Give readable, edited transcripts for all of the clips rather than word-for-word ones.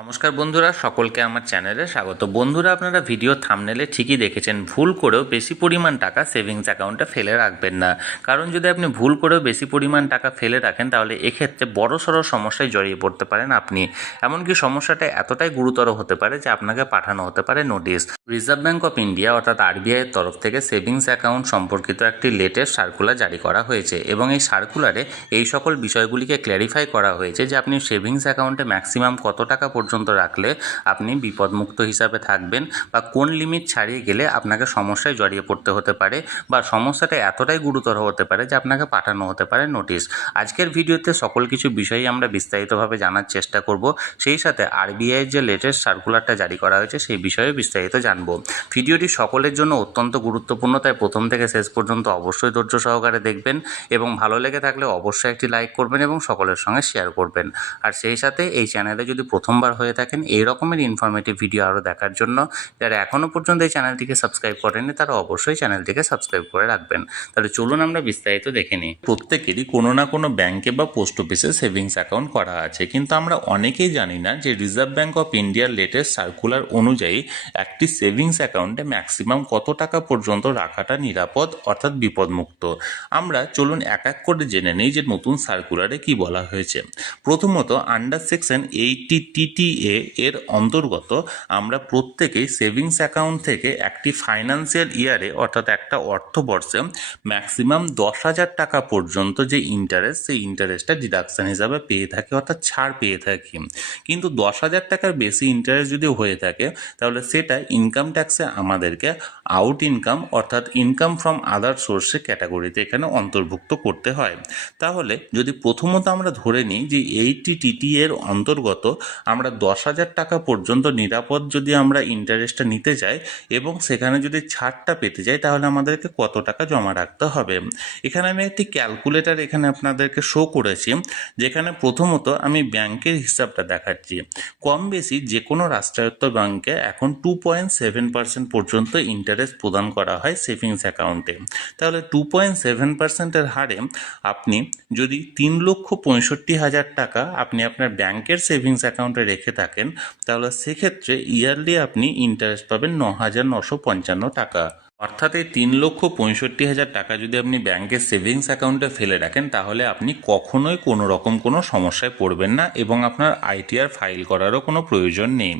নমস্কার বন্ধুরা, সকলকে আমার চ্যানেলে স্বাগত। বন্ধুরা, আপনারা ভিডিও থাম্বনেলে ঠিকই দেখেছেন, ভুল করেও বেশি পরিমাণ টাকা সেভিংস অ্যাকাউন্টে ফেলে রাখবেন না। কারণ যদি আপনি ভুল করেও বেশি পরিমাণ টাকা ফেলে রাখেন, তাহলে এক্ষেত্রে বড়সড় সমস্যায় জড়িয়ে পড়তে পারেন আপনি। এমনকি সমস্যাটা এতটাই গুরুতর হতে পারে যে আপনাকে পাঠানো হতে পারে notice. Reserve bank of India অর্থাৎ আরবিআই এর তরফ থেকে সেভিংস অ্যাকাউন্ট সম্পর্কিত একটি লেটেস্ট সার্কুলার জারি করা হয়েছে এবং এই সার্কুলারে এই সকল বিষয়গুলিকে ক্ল্যারিফাই করা হয়েছে যে আপনি সেভিংস অ্যাকাউন্টে ম্যাক্সিমাম কত টাকা পর্যন্ত রাখলে আপনি বিপদমুক্ত হিসাবে থাকবেন, বা কোন লিমিট ছাড়িয়ে গেলে আপনাকে সমস্যায় জড়িয়ে পড়তে হতে পারে, বা সমস্যাটা এতটাই গুরুতর হতে পারে যে আপনাকে পাঠানো হতে পারে নোটিশ। আজকের ভিডিওতে সকল কিছু বিষয়ই আমরা বিস্তারিতভাবে জানার চেষ্টা করব, সেই সাথে আরবিআই এর যে লেটেস্ট সার্কুলারটা জারি করা হয়েছে সেই বিষয়ে বিস্তারিত জানব। ভিডিওটি সকলের জন্য অত্যন্ত গুরুত্বপূর্ণ, তাই প্রথম থেকে শেষ পর্যন্ত অবশ্যই ধৈর্য সহকারে দেখবেন এবং ভালো লেগে থাকলে অবশ্যই একটি লাইক করবেন এবং সকলের সঙ্গে শেয়ার করবেন। আর সেই সাথে এই চ্যানেলে যদি প্রথমবার হয়ে থাকেন এই রকমের ইনফরমেটিভ ভিডিও আরও দেখার জন্য, যারা এখনও পর্যন্ত এই চ্যানেলটিকে সাবস্ক্রাইব করেননি তারা অবশ্যই চ্যানেলটিকে সাবস্ক্রাইব করে রাখবেন। তাহলে চলুন আমরা বিস্তারিত দেখে নিই। প্রত্যেকেরই কোনো না কোনো ব্যাংকে বা পোস্ট অফিসে সেভিংস অ্যাকাউন্ট করা আছে, কিন্তু আমরা অনেকেই জানি না যে রিজার্ভ ব্যাঙ্ক অফ ইন্ডিয়ার লেটেস্ট সার্কুলার অনুযায়ী একটি সেভিংস অ্যাকাউন্টে ম্যাক্সিমাম কত টাকা পর্যন্ত রাখাটা নিরাপদ অর্থাৎ বিপদমুক্ত। আমরা চলুন এক এক করে জেনে নিই যে নতুন সার্কুলারে কি বলা হয়েছে। প্রথমত, আন্ডার সেকশন 80 TTA এর অন্তর্গত আমরা প্রত্যেকেই সেভিংস অ্যাকাউন্ট থেকে একটি ফাইন্যান্সিয়াল ইয়ারে অর্থাৎ একটা অর্থবর্ষে ম্যাক্সিমাম 10,000 টাকা পর্যন্ত যে ইন্টারেস্ট, সেই ইন্টারেস্টটা ডিডাকশন হিসাবে পেয়ে থাকি অর্থাৎ ছাড় পেয়ে থাকি। কিন্তু 10,000 টাকার বেশি ইন্টারেস্ট যদি হয়ে থাকে তাহলে সেটা ইনকাম ট্যাক্সে আমাদেরকে আউট ইনকাম অর্থাৎ ইনকাম ফ্রম আদার সোর্সে ক্যাটাগরিতে এখানে অন্তর্ভুক্ত করতে হয়। তাহলে যদি প্রথমত আমরা ধরে নিই যে 80 TTA এর অন্তর্গত আমরা 10,000 টাকা পর্যন্ত নিরাপদ যদি আমরা ইন্টারেস্টটা নিতে চাই এবং সেখানে যদি ছাড়টা পেতে চাই তাহলে আমাদেরকে কত টাকা জমা রাখতে হবে। এখানে আমি একটি ক্যালকুলেটর এখানে আপনাদেরকে শো করেছি, যেখানে প্রথমত আমি ব্যাংকের হিসাবটা দেখাচ্ছি। কম বেশি যে কোনো রাষ্ট্রায়ত্ত ব্যাংকে এখন 2.7% পর্যন্ত ইন্টারেস্ট প্রদান করা হয় সেভিংস অ্যাকাউন্টে। তাহলে 2.7%-এর হারে আপনি যদি 3,65,000 টাকা আপনি আপনার ব্যাংকের সেভিংস অ্যাকাউন্টে রেখে থাকেন তাহলে সেক্ষেত্রে ইয়ারলি আপনি ইন্টারেস্ট পাবেন 9,955 টাকা। অর্থাৎ এই 3,65,000 টাকা যদি আপনি ব্যাংকের সেভিংস অ্যাকাউন্টে ফেলে রাখেন তাহলে আপনি কখনোই কোনো রকম কোনো সমস্যায় পড়বেন না এবং আপনার আইটিআর ফাইল করারও কোনো প্রয়োজন নেই।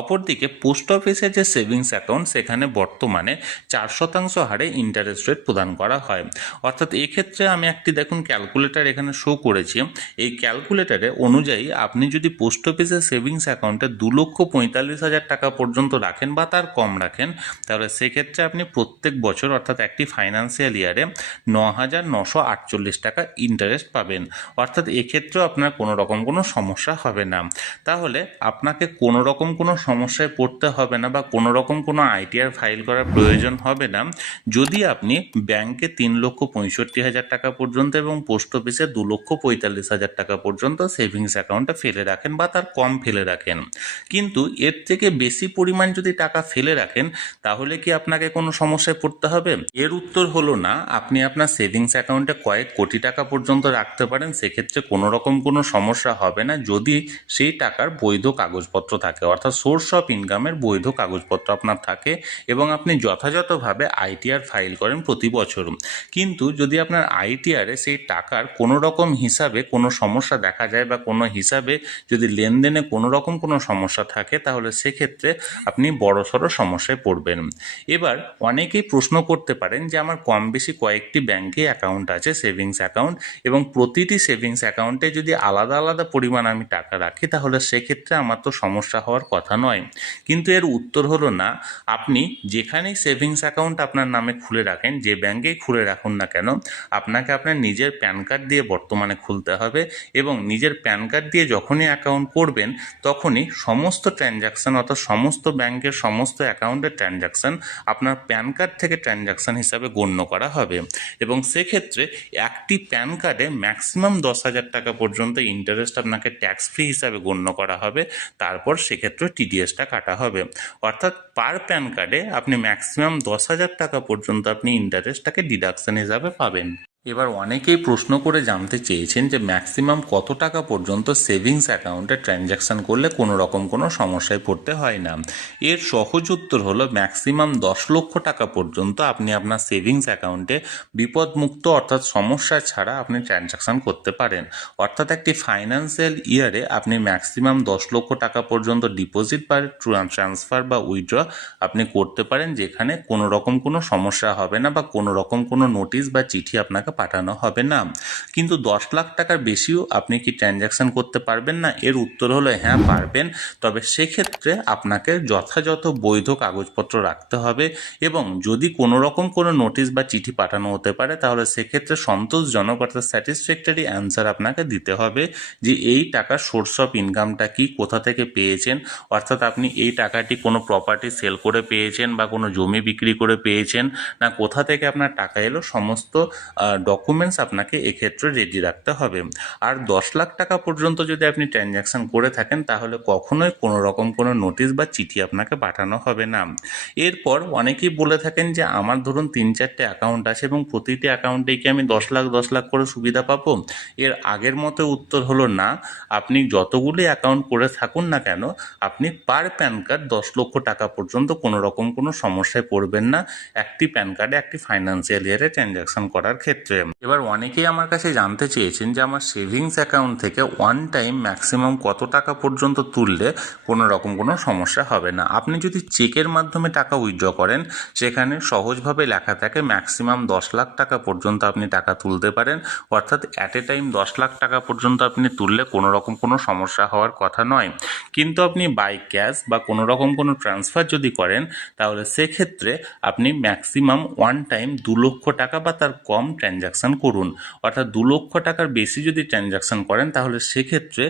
অপরদিকে পোস্ট অফিসের যে সেভিংস অ্যাকাউন্ট সেখানে বর্তমানে 4% হারে ইন্টারেস্ট রেট প্রদান করা হয়। অর্থাৎ এক্ষেত্রে আমি একটি দেখুন ক্যালকুলেটর এখানে শো করেছি। এই ক্যালকুলেটরে অনুযায়ী আপনি যদি পোস্ট অফিসের সেভিংস অ্যাকাউন্টে 2,45,000 টাকা পর্যন্ত রাখেন বা তার কম রাখেন তাহলে সেক্ষেত্রে আপনি প্রত্যেক বছর অর্থাৎ একটি ফাইন্যান্সিয়াল ইয়ারে 9,948 টাকা ইন্টারেস্ট পাবেন। অর্থাৎ এক্ষেত্রেও আপনার কোনো রকম কোনো সমস্যা হবে না। তাহলে আপনাকে কোনো রকম কোনো সমস্যায় পড়তে হবে না বা কোনো রকম কোনো আইটিআর ফাইল করার প্রয়োজন হবে না যদি আপনি ব্যাংকে 3,65,000 টাকা পর্যন্ত এবং পোস্ট অফিসে 2,45,000 টাকা পর্যন্ত সেভিংস অ্যাকাউন্টে ফেলে রাখেন বা তার কম ফেলে রাখেন। কিন্তু এর থেকে বেশি পরিমাণ যদি টাকা ফেলে রাখেন তাহলে কি আপনাকে কোনো সমস্যায় পড়তে হবে? এর উত্তর হলো না। আপনি আপনার সেভিংস অ্যাকাউন্টে কয়েক কোটি টাকা পর্যন্ত রাখতে পারেন, সেক্ষেত্রে কোনো রকম কোনো সমস্যা হবে না যদি সেই টাকার বৈধ কাগজপত্র থাকে অর্থাৎ সোর্স অফ ইনকামের বৈধ কাগজপত্র আপনার থাকে এবং আপনি যথাযথভাবে আইটিআর ফাইল করেন প্রতি বছর। কিন্তু যদি আপনার আইটিআরে সেই টাকার কোনো রকম হিসাবে কোনো সমস্যা দেখা যায় বা কোনো হিসাবে যদি লেনদেনে কোনো রকম কোনো সমস্যা থাকে তাহলে সেক্ষেত্রে আপনি বড়সড় সমস্যায় পড়বেন। এবার অনেকেই প্রশ্ন করতে পারেন যে আমার কম বেশি কয়েকটি ব্যাংকে অ্যাকাউন্ট আছে সেভিংস অ্যাকাউন্ট এবং প্রতিটি সেভিংস অ্যাকাউন্টে যদি আলাদা আলাদা পরিমাণ আমি টাকা রাখি তাহলে সেক্ষেত্রে আমার তো সমস্যা হওয়ার কথা নয়। কিন্তু এর উত্তর হলো না। আপনি যেখানেই সেভিংস অ্যাকাউন্ট আপনার নামে খুলে রাখেন, যে ব্যাংকেই খুলে রাখুন না কেন, আপনাকে আপনার নিজের প্যান কার্ড দিয়ে বর্তমানে খুলতে হবে এবং নিজের প্যান কার্ড দিয়ে যখনই অ্যাকাউন্ট করবেন তখনই সমস্ত ট্রানজাকশান অর্থাৎ সমস্ত ব্যাংকের সমস্ত অ্যাকাউন্টের ট্রানজাকশান আপনার প্যান কার্ড থেকে ট্রানজাকশান হিসাবে গণ্য করা হবে এবং সেক্ষেত্রে একটি প্যান কার্ডে ম্যাক্সিমাম 10,000 টাকা পর্যন্ত ইন্টারেস্ট আপনাকে ট্যাক্স ফ্রি হিসাবে গণ্য করা হবে। তারপর সেক্ষেত্রে টিডিএসটা কাটা হবে। অর্থাৎ পার প্যান কার্ডে আপনি ম্যাক্সিমাম 10,000 টাকা পর্যন্ত আপনি ইন্টারেস্টটাকে ডিডাকশন হিসাবে পাবেন। এবার অনেকেই প্রশ্ন করে জানতে চেয়েছেন যে ম্যাক্সিমাম কত টাকা পর্যন্ত সেভিংস অ্যাকাউন্টে ট্রানজ্যাকশন করলে কোনো রকম কোনো সমস্যায় পড়তে হয় না। এর সহজ উত্তর হলো ম্যাক্সিমাম 10 লক্ষ টাকা পর্যন্ত আপনি আপনার সেভিংস অ্যাকাউন্টে বিপদমুক্ত অর্থাৎ সমস্যা ছাড়া আপনি ট্রানজ্যাকশন করতে পারেন। অর্থাৎ একটি ফাইন্যান্সিয়াল ইয়ারে আপনি ম্যাক্সিমাম 10 লক্ষ টাকা পর্যন্ত ডিপোজিট বা ট্রান্সফার বা উইথড্র আপনি করতে পারেন, যেখানে কোনো রকম কোনো সমস্যা হবে না বা কোনো রকম কোনো নোটিশ বা চিঠি আপনাকে পাঠানো হবে না। কিন্তু 10 লাখ টাকার বেশিও আপনি কি ট্রানজ্যাকশন করতে পারবেন না? এর উত্তর হলো হ্যাঁ পারবেন, তবে সেক্ষেত্রে আপনাকে যথাযথ বৈধ কাগজপত্র রাখতে হবে এবং যদি কোনো রকম কোনো নোটিশ বা চিঠি পাঠানো হতে পারে তাহলে সেক্ষেত্রে সন্তোষজনক অর্থাৎ স্যাটিসফ্যাক্টরি অ্যান্সার আপনাকে দিতে হবে যে এই টাকার সোর্স অফ ইনকামটা কি, কোথা থেকে পেয়েছেন, অর্থাৎ আপনি এই টাকাটি কোনো প্রপার্টি সেল করে পেয়েছেন বা কোনো জমি বিক্রি করে পেয়েছেন না কোথা থেকে আপনার টাকা এলো, সমস্ত ডকুমেন্টস আপনাকে এক্ষেত্রে রেডি রাখতে হবে। আর 10 লাখ টাকা পর্যন্ত যদি আপনি ট্রানজ্যাকশন করে থাকেন তাহলে কখনোই কোনো রকম কোনো নোটিশ বা চিঠি আপনাকে পাঠানো হবে না। এরপর অনেকেই বলে থাকেন যে আমার ধরুন 3-4টে অ্যাকাউন্ট আছে এবং প্রতিটি অ্যাকাউন্টে কি আমি 10 লাখ করে সুবিধা পাবো? এর আগের মতো উত্তর হলো না। আপনি যতগুলি অ্যাকাউন্ট করে থাকুন না কেন আপনি পার প্যান কার্ড 10 লক্ষ টাকা পর্যন্ত কোনো রকম কোনো সমস্যায় পড়বেন না একটি প্যান কার্ডে একটি ফাইন্যান্সিয়াল ইয়ারে ট্রানজ্যাকশন করার ক্ষেত্রে। এবার অনেকেই আমার কাছে জানতে চেয়েছেন যে আমার সেভিংস অ্যাকাউন্ট থেকে ওয়ান টাইম ম্যাক্সিমাম কত টাকা পর্যন্ত তুললে কোনো রকম কোনো সমস্যা হবে না। আপনি যদি চেকের মাধ্যমে টাকা উইথড্র করেন সেখানে সহজভাবে লেখা থাকে ম্যাক্সিমাম 10 লাখ টাকা পর্যন্ত আপনি টাকা তুলতে পারেন, অর্থাৎ অ্যাট এ টাইম 10 লাখ টাকা পর্যন্ত আপনি তুললে কোনো রকম কোনো সমস্যা হওয়ার কথা নয়। কিন্তু আপনি বাই ক্যাশ বা কোনো রকম কোনো ট্রান্সফার যদি করেন তাহলে সেক্ষেত্রে আপনি ম্যাক্সিমাম ওয়ান টাইম 2 লক্ষ টাকা বা তার কম ট্রানজ্যাকশন করুন। অর্থাৎ 2 লক্ষ টাকার বেশি যদি ট্রানজ্যাকশন করেন তাহলে সেক্ষেত্রে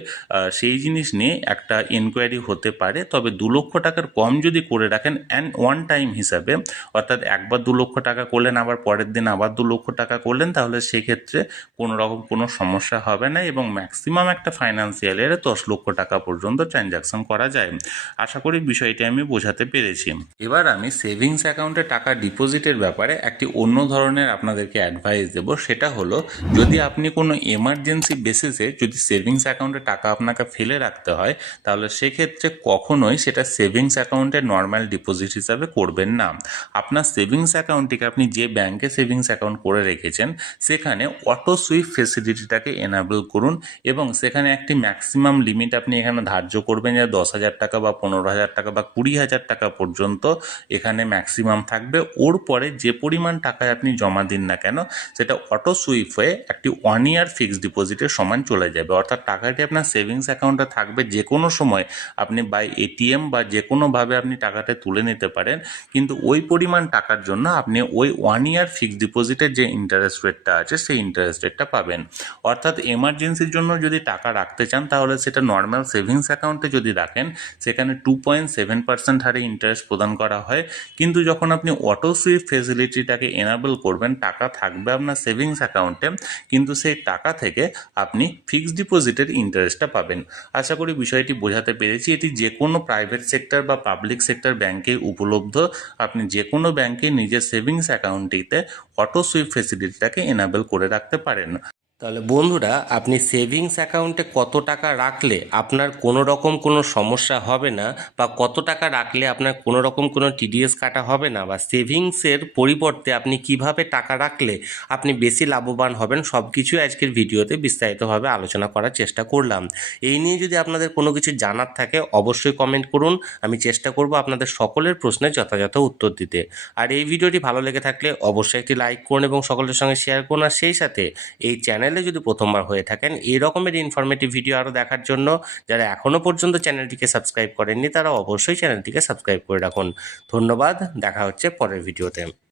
সেই জিনিস নিয়ে একটা এনকোয়ারি হতে পারে, তবে 2 লক্ষ টাকার কম যদি করে রাখেন অ্যান্ড ওয়ান টাইম হিসাবে, অর্থাৎ একবার 2 লক্ষ টাকা করলেন আবার পরের দিন আবার 2 লক্ষ টাকা করলেন, তাহলে সেক্ষেত্রে কোনো রকম কোনো সমস্যা হবে না এবং ম্যাক্সিমাম একটা ফাইন্যান্সিয়াল ইয়ারে 10 লক্ষ টাকা পর্যন্ত ট্রানজ্যাকশন করা যায়। আশা করি বিষয়টি আমি বোঝাতে পেরেছি। এবার আমি সেভিংস অ্যাকাউন্টে টাকা ডিপোজিটের ব্যাপারে একটি অন্য ধরনের আপনাদেরকে অ্যাডভাইস দেবো। সেটা হলো যদি আপনি কোনো এমার্জেন্সি বেসিসে যদি সেভিংস অ্যাকাউন্টে টাকা আপনাকে ফেলে রাখতে হয় তাহলে সেক্ষেত্রে কখনোই সেটা সেভিংস অ্যাকাউন্টে নর্মাল ডিপোজিট হিসাবে করবেন না। আপনার সেভিংস অ্যাকাউন্টটিকে আপনি যে ব্যাংকে সেভিংস অ্যাকাউন্ট করে রেখেছেন সেখানে অটো সুইপ ফেসিলিটিটাকে এনাবেল করুন এবং সেখানে একটি ম্যাক্সিমাম লিমিট আপনি এখানে ধার্য করবেন যে 10,000 টাকা বা 15,000 টাকা বা 20,000 টাকা পর্যন্ত এখানে ম্যাক্সিমাম থাকবে। ওর পরে যে পরিমাণ টাকায় আপনি জমা দিন না কেন সেটা অটো সুইপ হয়ে একটি 1 ইয়ার ফিক্সড ডিপোজিটের সমান চলে যাবে, অর্থাৎ টাকাটি আপনার সেভিংস অ্যাকাউন্টে থাকবে, যে কোনো সময় আপনি বাই এটিএম বা যে কোনোভাবে আপনি টাকাটা তুলে নিতে পারেন, কিন্তু ওই পরিমাণ টাকার জন্য আপনি ওই 1 ইয়ার ফিক্সড ডিপোজিটের যে ইন্টারেস্ট রেটটা আছে সেই ইন্টারেস্ট রেটটা পাবেন। অর্থাৎ এমার্জেন্সির জন্য যদি টাকা রাখতে চান তাহলে সেটা নর্মাল সেভিংস অ্যাকাউন্টে যদি রাখেন সেখানে 2.7% হারে ইন্টারেস্ট প্রদান করা হয়, কিন্তু যখন আপনি অটো সুইপ ফেসিলিটিটাকে এনাবেল করবেন টাকা থাকবে আপনার সেভিংস অ্যাকাউন্টে, কিন্তু সেই টাকা থেকে আপনি ফিক্সড ডিপোজিটের ইন্টারেস্টটা পাবেন। আশা করি বিষয়টি বোঝাতে পেরেছি। এটি যে কোনো প্রাইভেট সেক্টর বা পাবলিক সেক্টর ব্যাংকে উপলব্ধ। আপনি যে কোনো ব্যাংকে নিজের সেভিংস অ্যাকাউন্টটিতে অটো সুইপ ফেসিলিটিটাকে এনাবেল করে রাখতে পারেন। তাহলে বন্ধুরা, আপনি সেভিংস অ্যাকাউন্টে কত টাকা রাখলে আপনার কোনো রকম কোনো সমস্যা হবে না, বা কত টাকা রাখলে আপনার কোনো রকম কোনো টিডিএস কাটা হবে না, বা সেভিংসের পরিবর্তে আপনি কিভাবে টাকা রাখলে আপনি বেশি লাভবান হবেন, সব কিছুই আজকের ভিডিওতে বিস্তারিতভাবে আলোচনা করার চেষ্টা করলাম। এই নিয়ে যদি আপনাদের কোনো কিছু জানার থাকে অবশ্যই কমেন্ট করুন, আমি চেষ্টা করব আপনাদের সকলের প্রশ্নের যথাযথ উত্তর দিতে। আর এই ভিডিওটি ভালো লেগে থাকলে অবশ্যই একটি লাইক করুন এবং সকলের সঙ্গে শেয়ার করুন। আর সেই সাথে এই চ্যানেলে যদি প্রথমবার হয়ে থাকেন এই রকমের ইনফরমেটিভ ভিডিও আরও দেখার জন্য যারা এখনও পর্যন্ত চ্যানেলটিকে সাবস্ক্রাইব করেননি তারা অবশ্যই চ্যানেলটিকে সাবস্ক্রাইব করে রাখুন। ধন্যবাদ, দেখা হচ্ছে পরের ভিডিওতে।